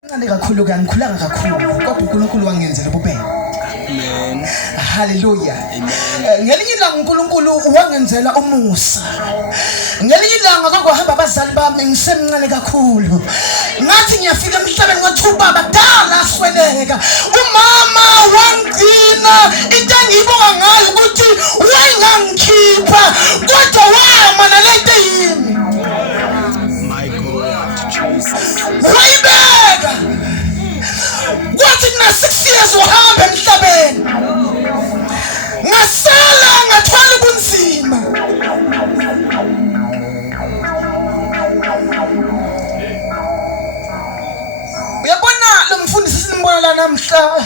Ngane kakhulu kangikhulanga kakhulu kodwa uNkulunkulu wangenzela ububele. Amen. Hallelujah. Amen. Ngelinye ilanga uNkulunkulu wangenzela umusa. Ngelinye ilanga kwakuhamba abazali bami ngisemncane kakhulu. Ngathi ngiyafika emhlabeni ngathuba badala asweleka. Umama wangcina into engiyibonga ngayo ukuthi wayengangikhipha kodwa wama nalento yini. My God, Jesus. Wayibeka. Kwathi kuna 6 years uhamba emhlabeni. Ngasala ngathwala ubunzima. Uyabona lo mfundisi simbona la namhla.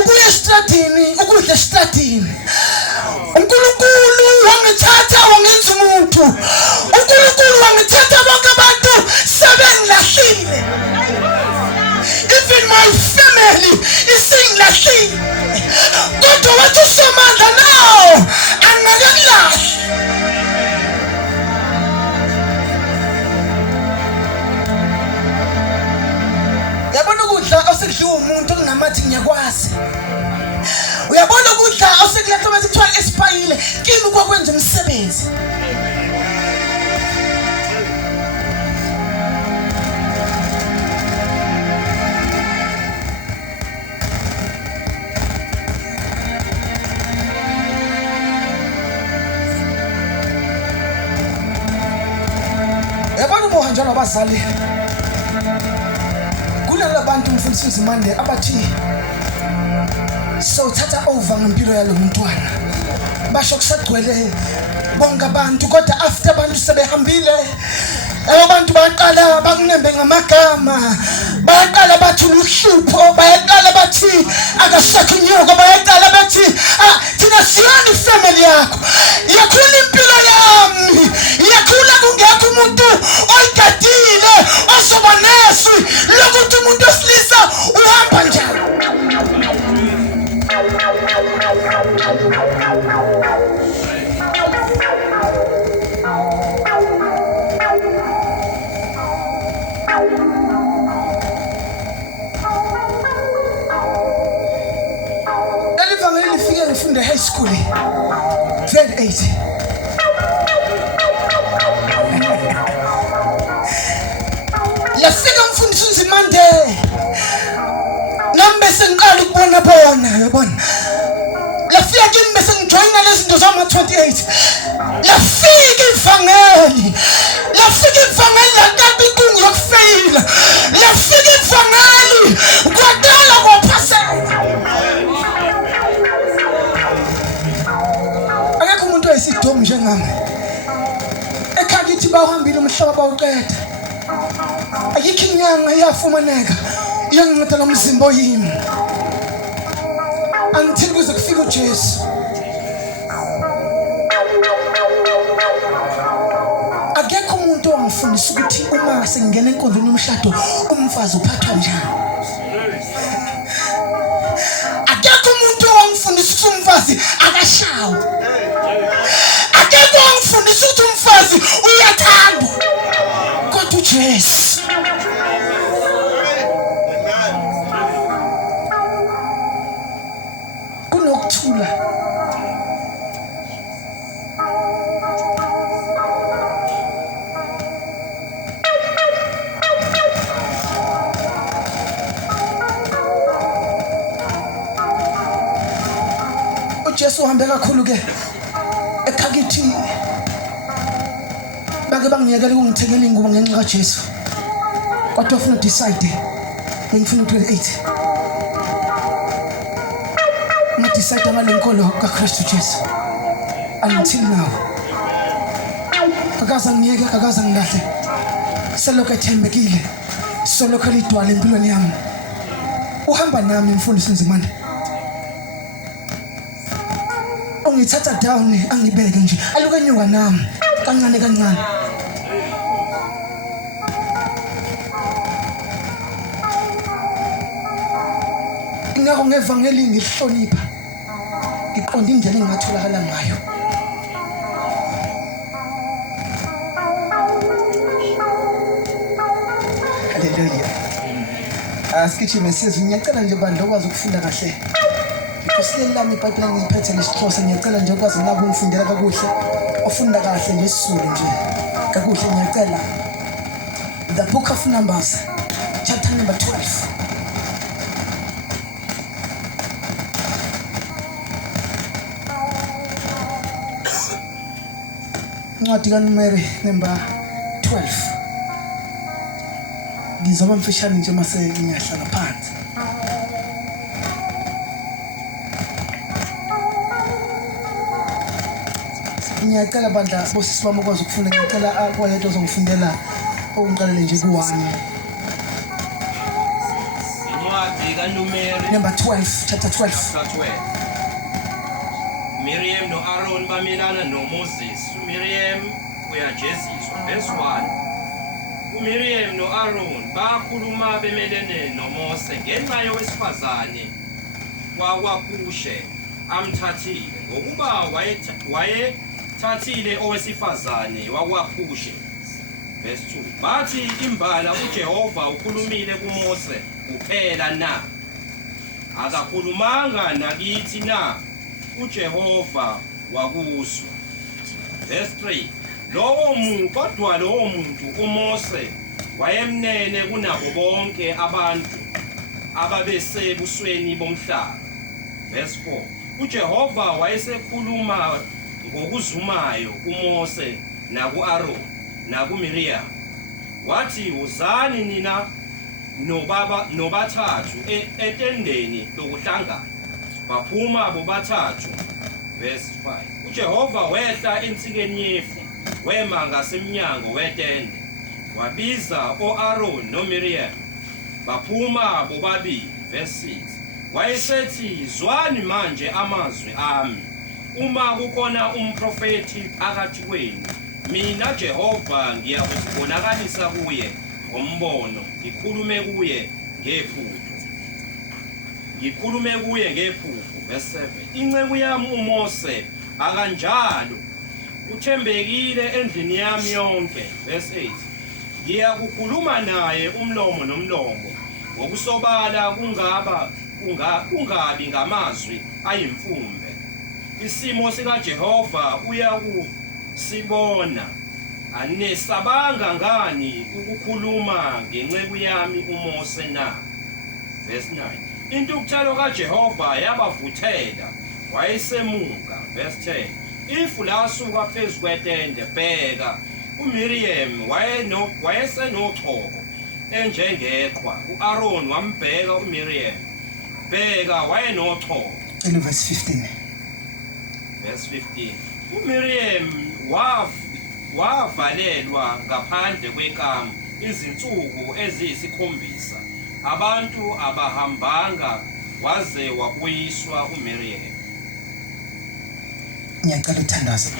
Ubuye estradini, ukudla estradini. uNkulunkulu wangithatha wangenza umuntu. uNkulunkulu wangithatha bonke abantu sebengilahlile. Even my family is singilahlile. Kodwa wathi uSomandla nawo angakulahle. Uyabona ukudla osekudliwa umuntu kunamathi ngiyakwazi. Uyabona ukudla osekuletha bathi kuthiwa esipayile kimi kwakwenza umsebenzi. Uyabona umohanjana abazali kulalabantu umfundisi uZimande abathi so thatha over ngempilo yalo mntwana basho kusagcwele bonke abantu kodwa after abantu sebehambile abantu baqala bakunembe ngamagama baqala bathi uhlupho bayaqala bathi akasekho inyoko bayaqala bathi thina siyani ifamily yakho yakhula impilo yami yakhula kungekho umuntu oyigadile osoba neswi lokuthi umuntu osilisa uhamba njani. Elivangeli lifike ngifunde high school grade 8. Lafika umfundisi uZimande nami bese ngiqala ukubona yabona lafika kimi bese ngijoyina lezi zinto zama 28 lafika ivangeli lakabi kungu yokufeyila lafika ivangeli kwadala kwaphasela akekho umuntu oyisidomu njengami ekhakithi bahambile umhlaba bawuqeda ayikho inyanga iyafumaneka iyanginceda nomzimba oyimi until kuze kufika uJesu. Akekho umuntu owangifundisa ukuthi uma sengena enkondlweni yomshado umfazi uphathwa njani. Akekho umuntu owangifundisa ukuthi umfazi akashawa. Akekho owangifundisa ukuthi umfazi uyathandwa. Kodwa uJesu. Kunokuthula. uJesu uhambe kakhulu ke ekhakithi bake bangiyekela ukungithekela ingubo ngenxa kaJesu kodwa ufuna decide ngifuna ukuthi 8 ngidecide ngalenkolo kaKristu Jesu until now akaza ngiyeke akaza ngilahle selokhu ethembekile selokhu lidwala empilweni yami uhamba nami mfundisi uZimande ungithatha down angibeke nje aluke nyuka nami kancane ingakho ngevangeli ngihlonipha ngiqonda indlela engatholakala ngayo. Hallelujah. Asikhithi mesizwe ngiyacela nje bandla ukwazi ukufunda kahle. Because lami iBhayibheli ngiziphethe ngesixhosa ngiyacela nje ukwazi nabo ungifundela kakuhle. Ofunda kahle nje isizulu nje. Kakuhle ngiyacela. The book of Numbers, chapter number 12. Ncwadi kaNumeri number 12. Ngizoba mfishane nje mase ngiyahlala phansi. Ngiyacela bandla bosisi bami ukwazi ukufunda ngiyacela kwayethu ozongifundela okunqalele nje ku1. Incwadi kaNumeri Number 12, chapter 12. chapter 12. Miriam no Aaron bamelana no Moses. Miriam uyajeziswa. Verse 1. Miriam no Aaron bakhuluma bemelene no Mose ngenxa yowesifazane wakwakushe amthathile ngokuba wayethathile owesifazane wakwakushe. Verse 2. Bathi imbala uJehova ukhulumile kuMose kuphela na? Akakhulumanga nakithi na? uJehova wakuzwa. Verse 3. Kodwa lowo muntu uMose wayemnene kunabo bonke abantu ababesebusweni bomhlaba. Verse 4. uJehova wayesekhuluma ngokuzumayo kuMose naku-Aaron nakuMiriam. Wathi uzani nina nobathathu etendeni lokuhlangana. Baphuma bobathathu. Verse 5. uJehova wehla ensikeni yefu wema ngasemnyango wetende. Wabiza o-Aaron noMiriam. Baphuma bobabili. Verse 6. Wayesethi zwani manje amazwi ami. Uma kukhona umprofeti phakathi kwenu, mina Jehova ngiyakuzibonakalisa kuye ngombono, ngikhulume kuye ngephupho. Verse 7. Inceku yami uMose akanjalo, uthembekile endlini yami yonke. Verse 8. Ngiyakukhuluma naye umlomo nomlomo, ngokusobala kungabi ngamazwi ayimfumbe. Isimo sikaJehova uyakusibona. Anesabanga ngani ukukhuluma ngenceku yami uMose na? Verse 9. Intukuthelo kaJehova yabavuthela wayesemuka. Verse 10. Ifu lasuka phezu kwetende, bheka uMiriam wayesenochoko enjengeqhwa. uAaron wambheka uMiriam, bheka wayenochoko. In verse 15. Verse 15. uMiriam wavalelwa ngaphandle kwekambi izinsuku eziyisikhombisa. Abantu abahambanga waze wabuyiswa uMiriam. Ngiyacela uthandaze.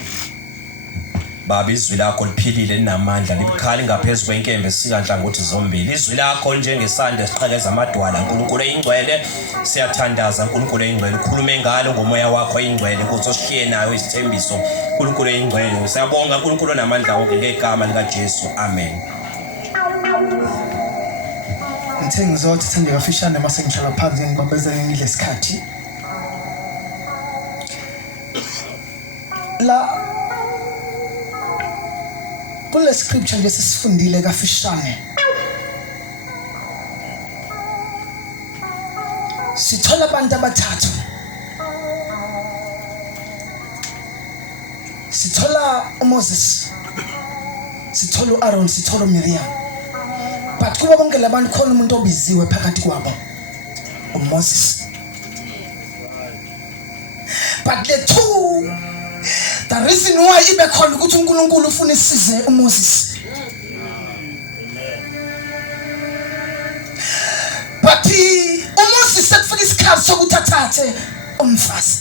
Baba, izwi lakho liphilile linamandla libukhali ngaphezulu kwenkembe sikanhlangothi zombili. Izwi lakho njengesanda esiqhakeza amadwala. Nkulunkulu oyingcwele, siyathandaza Nkulunkulu oyingcwele, ukhulume ngalo ngomoya wakho oyingcwele, Nkosi oshiye nayo isithembiso. Nkulunkulu oyingcwele, siyabonga Nkulunkulu onamandla wonke ngegama likaJesu. Amen. Ngithe ngizothi thende kafishane mase ngihlala phansi ngibambezele ngidle isikhathi. La kule scripture nje sisifundile kafishane. Sithola abantu abathathu. Sithola uMoses, sithola uAaron, sithola uMiriam. But kuba bonke labantu khona umuntu obiziwe phakathi kwabo, uMoses. But the two, the reason why ibe khona ukuthi uNkulunkulu ufuna isize uMoses. But uMoses sekufika isikhathi sokuthi athathe umfazi.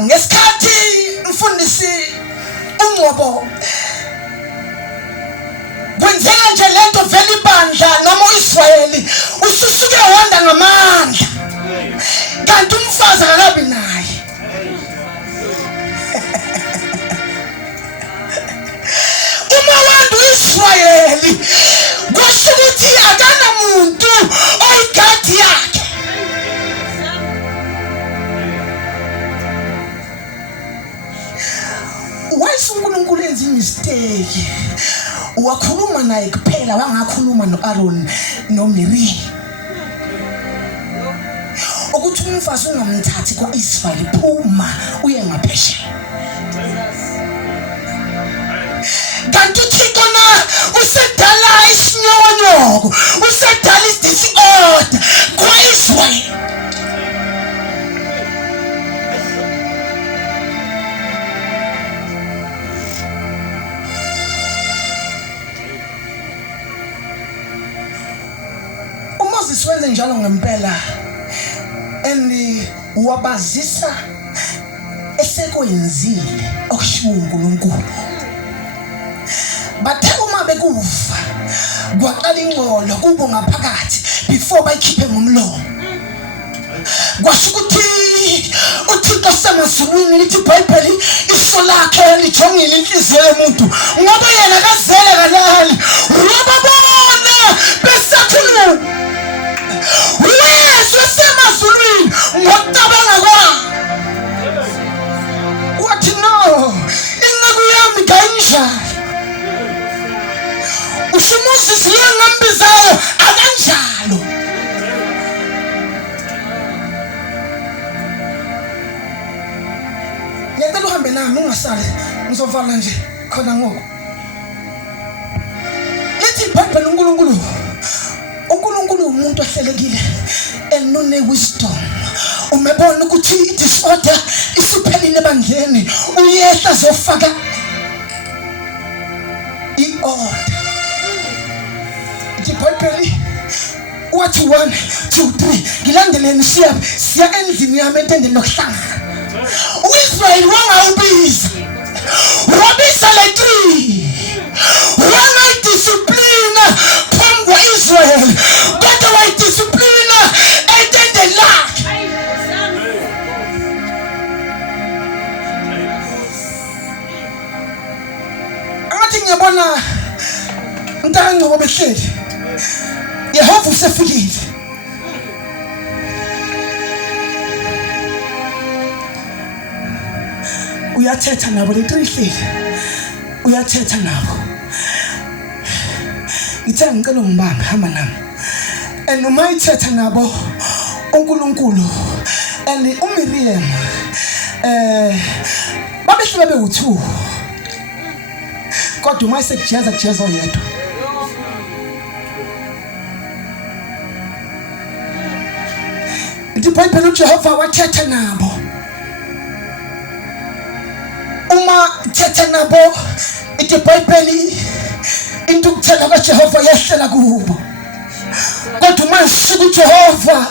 Ngesikhathi umfundisi uNgcobo kwenzeka nje lento vele ibandla noma uIsrayeli ususuke wanda ngamandla. Kanti umfazi akakabi naye. Uma wanda uIsrayeli kwasho ukuthi wakhuluma naye kuphela, wangakhuluma no-Aaron noMiriam ukuthi umfazi ungamthathi kwa-Israyeli, phuma uye ngaphesheya. Kanti uThixo na usedala isinyonyoko, usedala idisorder kwa-Israyeli. uMoses wenze njalo ngempela, wabazisa esekwenzile okushiwo uNkulunkulu. Bathe uma bekufa kwaqala ingxolo kubo ngaphakathi before bayikhiphe ngomlomo. Kwasho ukuthi uThixo semazulwini, lithi iBhayibheli, iso lakhe lijongile inhliziyo yomuntu ngoba yena kazele kalali, wababona besakhuluma. Uyezwa semazulwini ngokucabanga kwakhe, wathi no, inceku yami kayinjalo. uMoses lo ngambizayo akanjalo. Ngicela uhambe nami ungasali, ngizovala nje khona ngoku. Lithi iBhayibheli uNkulunkulu umuntu ohlelekile enone wisdom. Umebona ukuthi i-disorder isiphelile bandleni, uyehla zofaka i-order. iBhayibheli wathi 1 2 3 ngilandeleni siya endlini yami entendeni lokuhlangana. uIsrael wangawubiza, wabisa le 3, wangayidisciplina phambi kwa-Israel, kodwa wayidisciplina entendeni lakhe. Angathi ngiyabona Ntangcobo behleli, Yehova usefikile. Uyathetha nabo le 3 hleli, uyathetha nabo. Ngithe ngicela ungibambe, hamba nami. Uma ithetha nabo uNkulunkulu uMiriam babehle babe u2, kodwa uma sekujeza oyedwa. iBhayibheli uJehova wathetha nabo. Uma thetha nabo iBhayibheli into ukuthela kaJehova yehlela kubo, kodwa uma isuka uJehova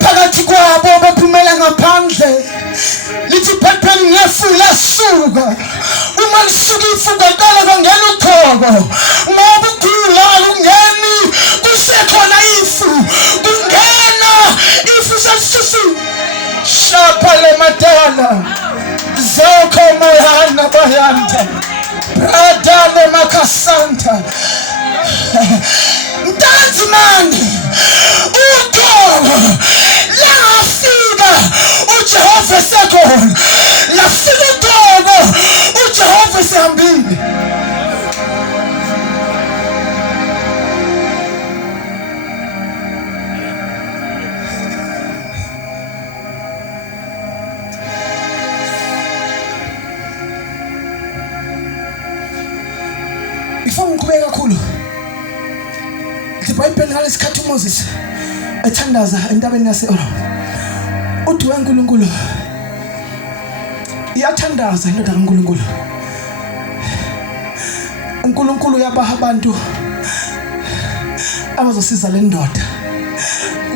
phakathi kwabo baphumela ngaphandle. Lithi iBhayibheli ngefula suka, uma lisuka ifuka qala kwangena uqhobo, ngoba ukhula akungeni kusekhona ifu, kungena ifu sasisusi. Shapha le madala zoko moyana bayanda radale makasanta. Mtanzi mani uqhobo lafika uJehova sekhona, lafika uqhobo uJehova sehambile. Before ngiqhubeka kakhulu, iBhayibheli ngalesikhathi uMoses ethandaza entabeni yase-Oro, uthi uNkulunkulu iyathandaza indoda kaNkulunkulu. uNkulunkulu yabaha abantu abazosiza le ndoda,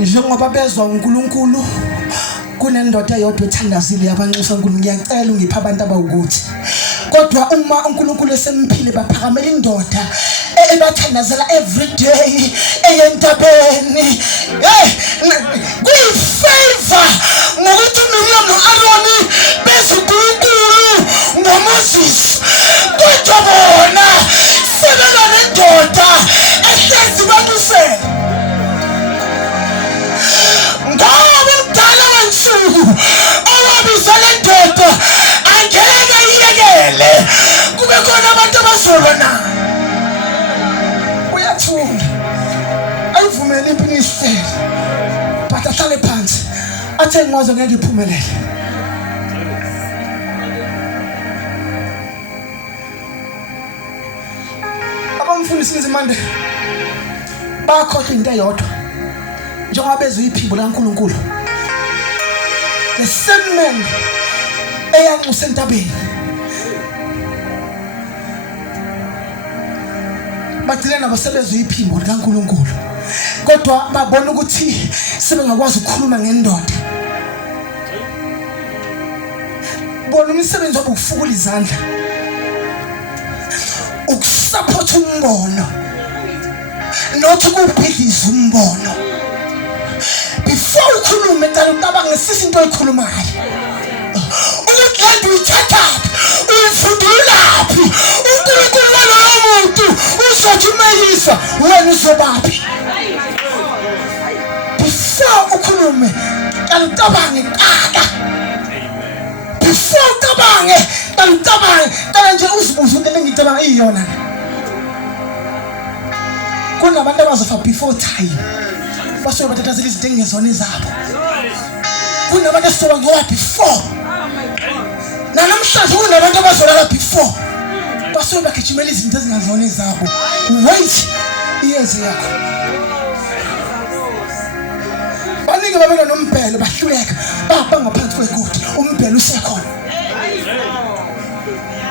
njengoba bezwa uNkulunkulu kunendoda eyodwa ethandazile yabanxusa uNkulunkulu. Ngiyacela ungiphe abantu abawukuthi, kodwa uma uNkulunkulu esemphile baphakamela indoda ebathandazela every day eyentabeni. Kuyifavor ngokuthi uMiriam no-Aaron bezuNkulunkulu ngoMoses, kodwa bona sebeba nendoda ehlezi bakusela. Ngoba umdala wensuku owabiza le ndoda angeke iyekele kube khona abantu abazolwa naye. impini isihlele but ahlale phansi athe ngwazo ngeke iphumelele. Abamfundisi izimande bakhohle into eyodwa njengoba bezwe iphimbo laNkulunkulu. The same man eyanxusa entabeni bagcina nabo sebezwe iphimbo likaNkulunkulu kodwa babona ukuthi sebengakwazi ukukhuluma ngendoda. Bona umsebenzi wabo ukufukula izandla ukusupport umbono not ukubhidliza umbono. Before ukhulume qala ucabange sisi into oyikhulumayo ukuthi lento uyithathaphi uyifundulaphi uNkulunkulu walowo muntu uzothumelisa wena uzobaphi. Before ukhulume qala ucabange qala before ucabange qala ucabange qala nje uzibuze into engicabanga iyona. Kunabantu abazofa before time basuke bathathazela izinto engezona ezabo. Kunabantu asoba ngoba before namhlanje kunabantu abazolala before basuke bagijimela izinto ezingazona ezabo. Wait iyeze yakho. Baningi babona noMbhele bahluleka bangaphansi kwegodi uMbhele usekhona.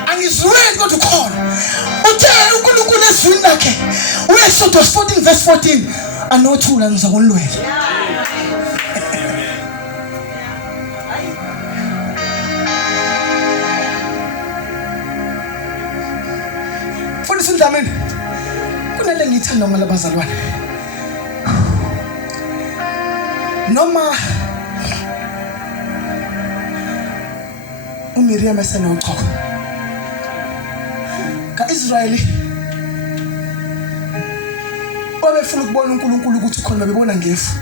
Angizweli kodwa ukhona. Uthe uNkulunkulu ezwini lakhe uExodus 14 verse 14 anothula ngizakulwela. Fundisa indlameni kunale ngithanda ngalabazalwane noma uMiriam esenochoko ka-Israyeli babefuna ukubona uNkulunkulu ukuthi khona bebona ngefu.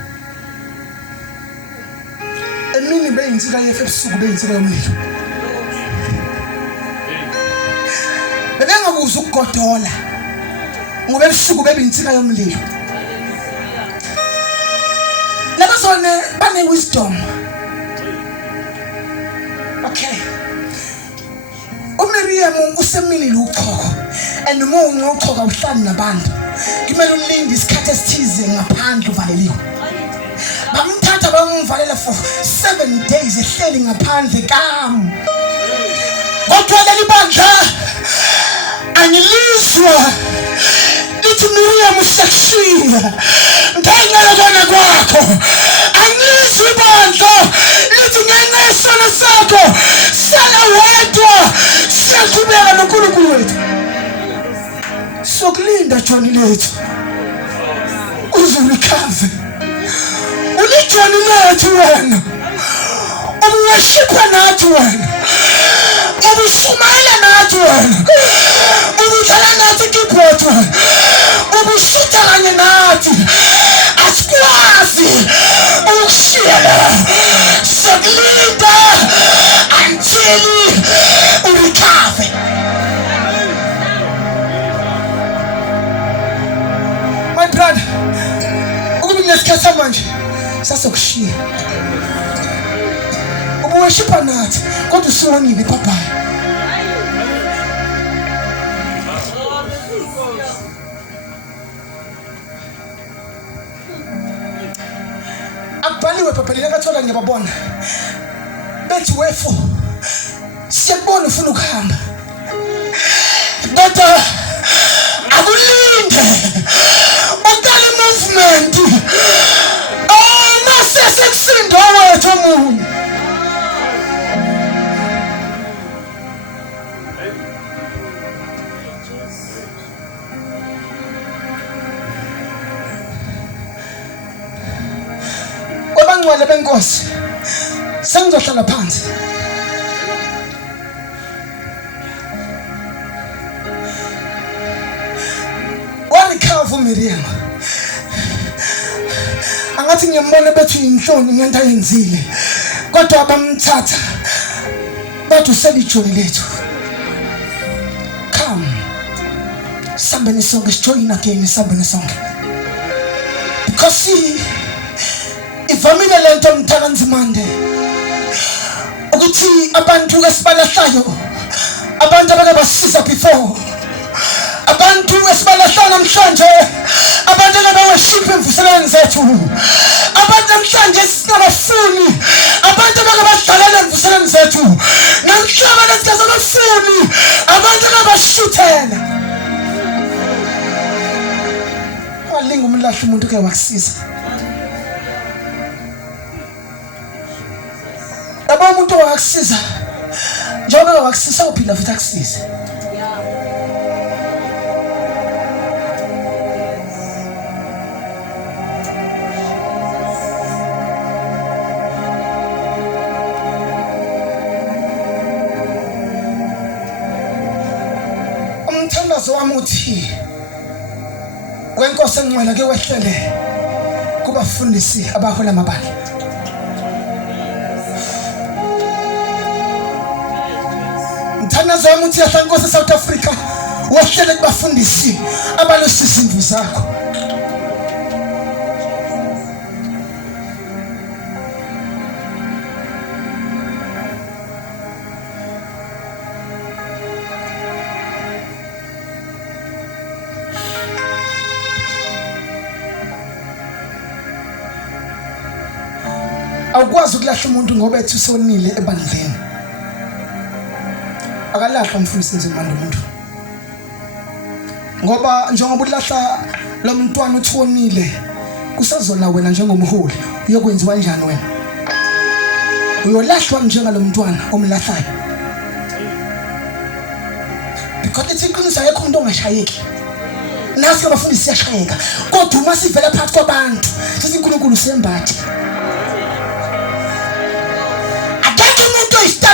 Emini beyinsika yefu ebusuku beyinsika yomlilo. Bebengakuza ukugodola ngoba ebusuku bebinsika yomlilo. Labazone bane wisdom. Okay. uMiriam usemilile uchoko and uma ungochoko uhlala nabantu kumele ulinde isikhathi esithize ngaphandle uvaleliwe. Bamthatha bamvalela for 7 days ehleli ngaphandle kam. Kodwa leli bandla angilizwa lithi Miriam usekushiya ngenxa kwakho. Angilizwa bandla lithi ngenxa yesono sakho sala wedwa siyaqhubeka noNkulunkulu wethu. Sokulinda John lethu uzurecover ulijoni lethu wena ubuwashipa nathi wena ubushumayela nathi wena ubudlala nathi keyboard wena ubushuta kanye nathi asikwazi ukushiyela sokulinda until urecover. My brother, ukuba ngesikhathi manje sasokushiya. Ubuwashipa nathi kodwa usuwonile papa. Akubhaliwe papa lingathola ngiyababona. Bethi wefo siyabona ufuna ukuhamba. Kodwa akulinde uqale movement masesekusinda wethu omunye. Kwabangcwele benkosi sengizohlala phansi warecover Miriam. Angathi ngiyambona bethu inhloni ngento ayenzile kodwa abamthatha bathi uselijoni lethu. Come sambeni sonke sijoin again sambeni sonke Inkosi ivamile lento mthakanzimande ukuthi abantu esibalahlayo abantu abake basiza before abantu esibalahlayo namhlanje abantu abaweshipha emvuselweni zethu abantu namhlanje singabafuni abantu abake badlalela emvuselweni zethu namhlanje esingabafuni abantu abashuthela alinga umlahla umuntu ke wakusiza yabo umuntu wakusiza njengoba wakusiza uphinda futhi akusize umthandazo wami uthi wenkosi engcwele ke wehlele kubafundisi abahola amabandla umthandazo wami uthi yahla inkosi South Africa wehlele kubafundisi abalosisa imvu zakho awukwazi ukulahla umuntu ngoba ethi usonile ebandleni akalahla umfundisi nzimande umuntu ngoba njengoba ulahla lo mntwana uthonile kusazona wena njengomholi uyokwenziwa kanjani wena uyolahlwa njengalo mntwana omlahlayo because ithi iqiniso ayekho umuntu ongashayeki nasi abafundisi siyashayeka kodwa uma sivela phakathi kwabantu sithi uNkulunkulu sembathi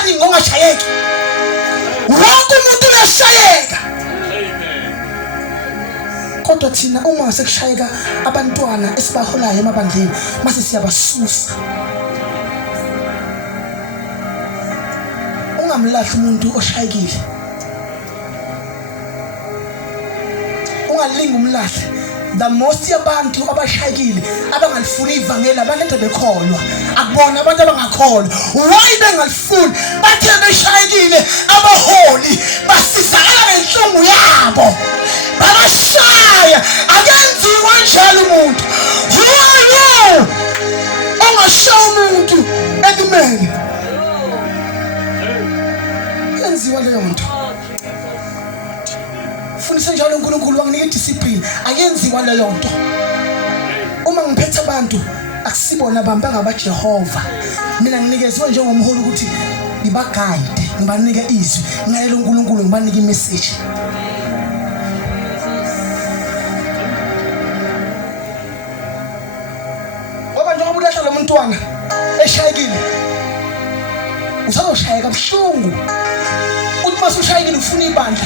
studying ngongashayeki wonke umuntu uyashayeka kodwa thina uma sekushayeka abantwana esibaholayo emabandleni mase siyabasusa ungamlahla umuntu oshayekile ungalinga umlahle the most yabantu abashayekile abangalifuni ivangeli abantu bekholwa akubona abantu abangakholwa why bengalifuni bathe beshayekile abaholi basizakala ngenhlungu yabo babashaya akenziwa njalo umuntu who are you ongashawa umuntu edimene yenziwa leyo nto fundisa njalo uNkulunkulu wanginika discipline ayenziwa leyo nto uma ngiphethe abantu akusibona bamba ngabaJehova mina nginikezwe njengomholi ukuthi ngibaguide ngibanike izwi ngayelo uNkulunkulu ngibanike imessage ngoba njengoba ulahla lo mntwana eshayekile usazoshayeka buhlungu uthi masushayekile ufuna ibandla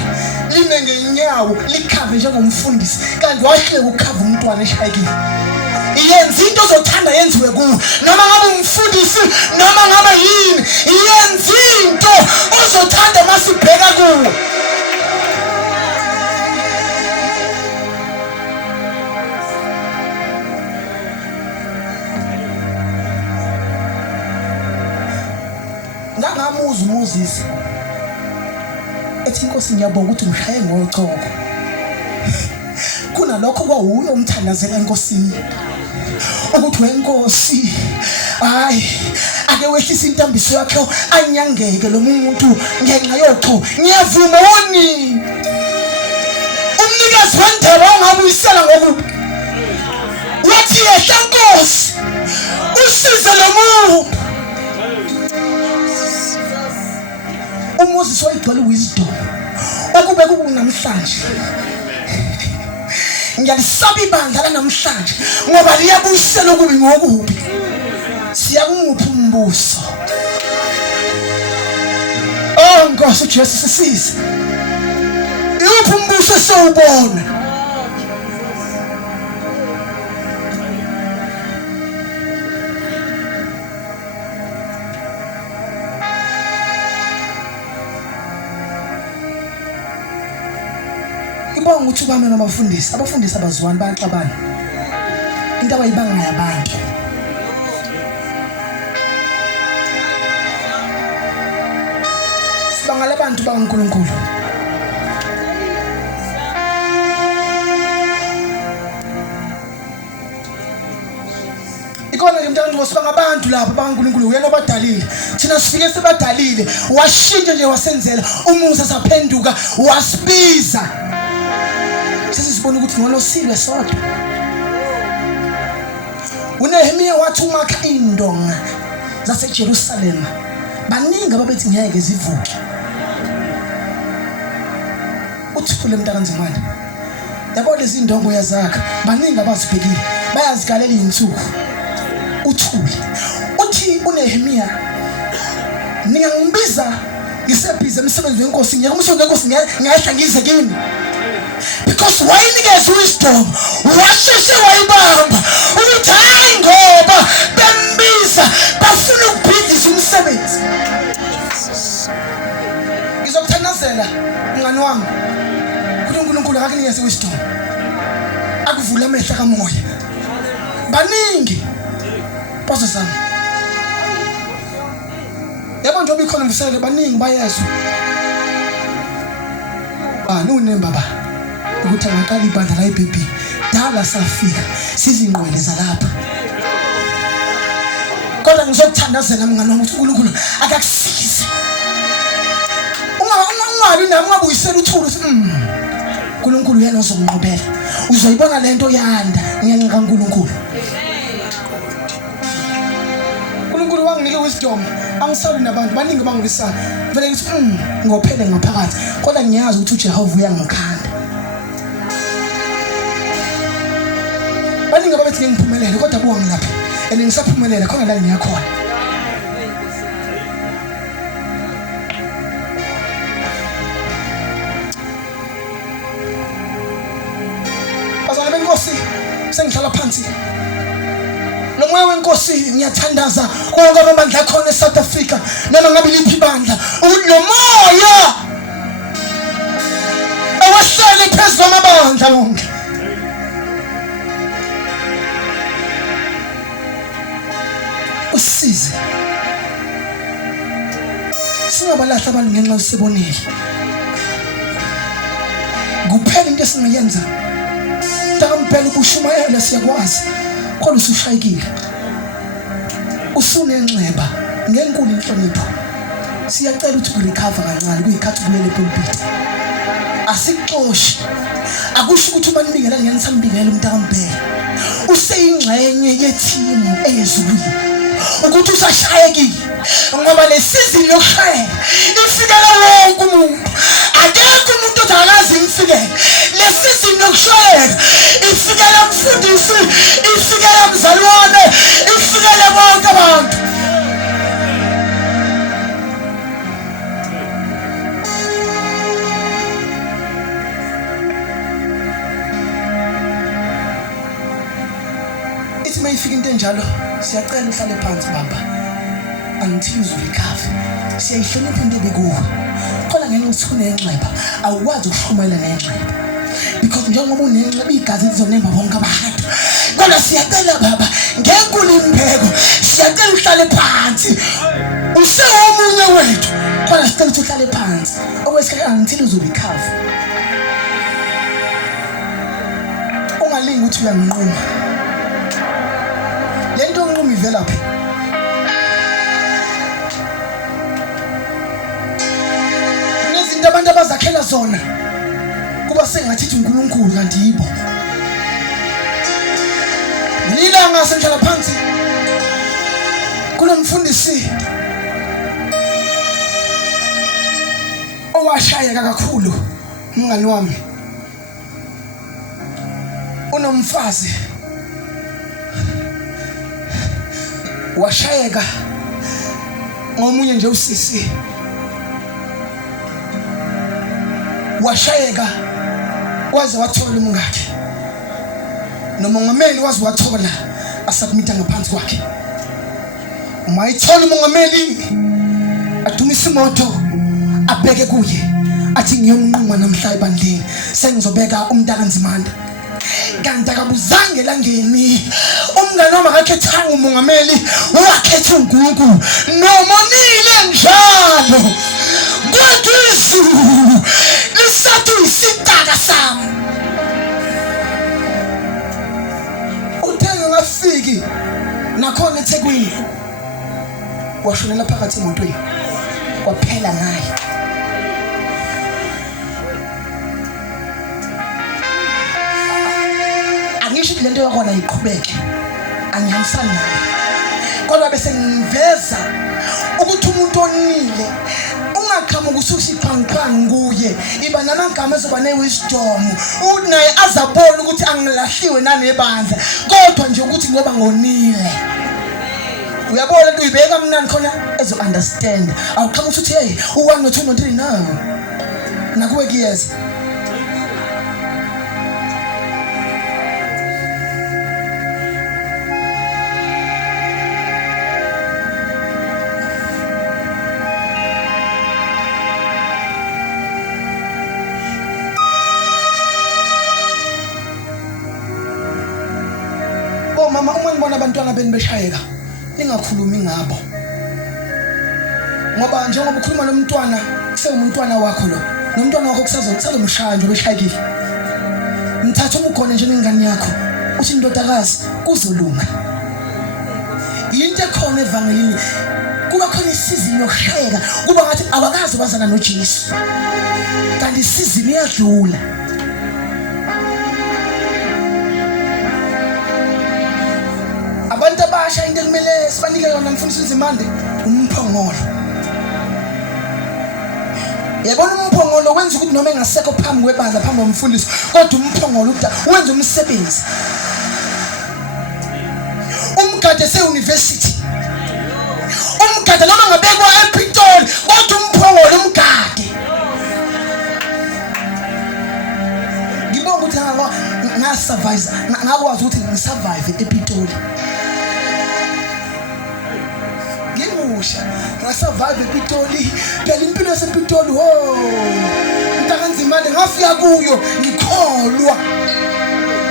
lime ngenyawo likhave njengomfundisi kanti wahleke ukukhava umntwana eshayekile iyenza into ozothanda yenziwe kuwe noma ngabe umfundisi noma ngabe yini iyenza into ozothanda masibheka kuwe ngangamuza uMoses ethi inkosi ngiyabonga ukuthi ngishaye ngochoko kunalokho kwawuyo umthandazela enkosini ukuthi wenkosi hayi ake wehlisa intambiso yakho anyangeke lo muntu ngenxa yocho ngiyavuma woni umnikazi wendaba ongabuyisela ngokubi wathi yehla nkosi usize lo muntu uMoses wayigcwele wisdom okube kunamhlanje ngiyalisaba ibandla lanamhlanje ngoba liyabuyisela okubi ngokubi siyakungupha umbuso oh Nkosi Jesu sisize uphi umbuso esewubona ngibonga ukuthi ubame nabafundisi abafundisi abazwani baxabana into abayibanga yabantu. Sibangala abantu bakaNkulunkulu. Ikona ke mntana ngosibanga abantu lapha bakaNkulunkulu uyena obadalile. Thina sifike sebadalile, washintsha nje wasenzela umusa saphenduka wasibiza. Sesibona ukuthi ngolo silwe sodwa. uNehemiya wathi umakha indonga zaseJerusalem baningi ababethi ngeke zivuke. Uthule mntakanzimane, yabo lezi indongo yazakha baningi abazibhekile bayazikalela izinsuku. Uthule uthi uNehemiya ningangibiza ngisebhiza emsebenzi wenkosi ngeke umsebenzi wenkosi ngayihla ngize kini. Because wayinikeza wisdom washeshe wayibamba ukuthi hayi ngoba bembiza bafuna ukubhidisa umsebenzi. Ngizokuthandazela mngani wami, uNkulunkulu akakunikeze wisdom, akuvula amehlo kamoya. Baningi bazozama, yabo njengoba ikhona mfisele baningi bayezwa uNembaba ukuthi angaqala ibandla la iBB dala safika sizinqwele zalapha. Kodwa ngizokuthandazela mngani wami ukuthi uNkulunkulu akakusize. Ungabi nami ungabuyisela uthula uthi uNkulunkulu yena uzonqobela, uzoyibona lento yanda ngenxa kaNkulunkulu. uNkulunkulu wanginike wisdom, angisabi nabantu baningi bangilisana vele ngithi ngophele ngaphakathi, kodwa ngiyazi ukuthi uJehova uyangikhanda. Baningi ababethi ngingiphumelele kodwa buwa ngilapha and ngisaphumelela khona la ngiyakhona. Bazalwane benkosi, sengihlala phansi. Lo moya wenkosi ngiyathandaza konke amandla khona eSouth Africa noma ngabe liphi ibandla ukuthi lo moya awahlale phezulu amabandla wonke. Usize singabalahla abantu ngenxa usibonile kuphela into esingayenza. Mbhele ubushumayela siyakwazi kodwa usushayikile, usunenxeba ngenkulu inhlonipho. Siyacela ukuthi urecover kancane kuyikhathi ubuyele epulpit. Asikuxoshi, akusho ukuthi umanibikela ngiyanisambikela uMntakaMbhele useyingxenye yethimu eyezulwini ukuthi usashayekile ngoba lesizini yokushayeka ifikela wonke umuntu. Akekho umuntu othangazi imfikele lesizini yokushayeka ifikela mfundisi, ifikela mzalwane, ifikela bonke abantu. Ithi mayifika into enjalo siyacela uhlale phansi baba until uzorecover. Siyayihlonipha into ebekuwe kodwa ngenxa ukuthi unenxeba awukwazi ukushumayela nenxeba because njengoba unenxeba igazi lizonemba bonke abantu. Kodwa siyacela baba ngenkulu imbeko siyacela uhlale phansi, usewomunye wethu kodwa sicela ukuthi uhlale phansi okwesikhathi until uzorecover. Ungalingi ukuthi uyanquma lento onquma ivela phi. Kunezinto abantu abazakhela zona kuba sengathi uNkulunkulu kanti yibo. Nilanga senhlala phansi kunomfundisi owashayeka kakhulu umngani wami. Unomfazi washayeka ngomunye nje usisi, washayeka waze wathola umngakhe nomongameli waze wathola asubmita ngaphansi kwakhe. Uma ithola umongameli adumisa imoto abheke kuye athi ngiyomnquma namhla ebandleni sengizobeka uMntakanzimande. kanti akabuzange langeni. Umngane wami akakhethanga umongameli, wakhetha uNkulunkulu. Nomonile njalo kodwa izulu lisathi isitaka sami. Uthe ngafiki nakhona eThekwini washonela phakathi emotweni kwaphela ngaye. Angisho ukuthi lento yakona iqhubeke, angihambisani nayo, kodwa bese ngiveza ukuthi umuntu onile ungaqhamuka ususiqhwanqhwanqa kuye, iba namagama ezoba ne-wisdom ukuthi naye azabona ukuthi angilahliwe nanebandla, kodwa nje ukuthi ngoba ngonile. Uyabona into uyibeka mnani khona ezo-understand. Awuqhamuka uthi hey u-1 no-2 no-3 no. Nakuwe kuyeza. Oh mama, uma ngibona abantwana beni beshayeka ningakhulumi ngabo, ngoba njengoba ukhuluma nomntwana sewumntwana wakho lo, nomntwana wakho kusazomshaya nje beshayekile. Mthatha umkhona nje nengane yakho uthi indodakazi kuzolunga. Into ekhona evangelini kuba khona isizini yokushayeka, kuba ngathi abakazi bazana noJesu, kanti isizini iyadlula. Abantu abasha into ekumele sibanike yona mfundisi uZimande umphongolo. Yabona umphongolo wenza ukuthi noma engasekho phambi kwebandla phambi komfundisi, kodwa umphongolo wenza umsebenzi. Umgade se-university, umgade noma ngabekwa ePitoli, kodwa umphongolo umgade. Ngibonga ukuthi ngasurvive, ngakwazi ukuthi ngisurvive ePitoli. Ngasurvive ePitoli, phela impilo yasePitoli Ntakanzimande ngafika kuyo ngikholwa,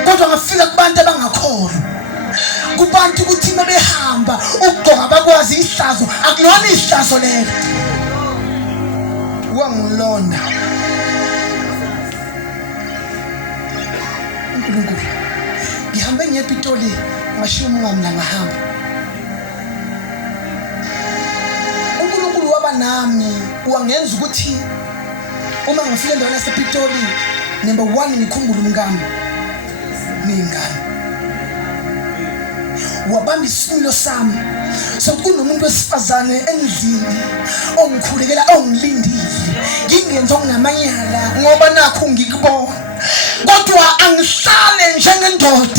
kodwa ngafika kubantu abangakholwa, kubantu ukuthi mebehamba ukugqoka bakwazi ihlazo, akulona ihlazo lelo. Wangilonda uNkulunkulu, ngihambe ngiye ePitoli ngashiya umngani ngahamba. Nami wangenza ukuthi uma ngifika endaweni yasePitoli, number 1 ngikhumbule umngane ningane. Wabamba isimilo sami sokunomuntu wesifazane endlini ongikhulekela, ongilindile, ngingenza okunamanyala ngoba nakho ngikubona, kodwa angihlale njengendoda.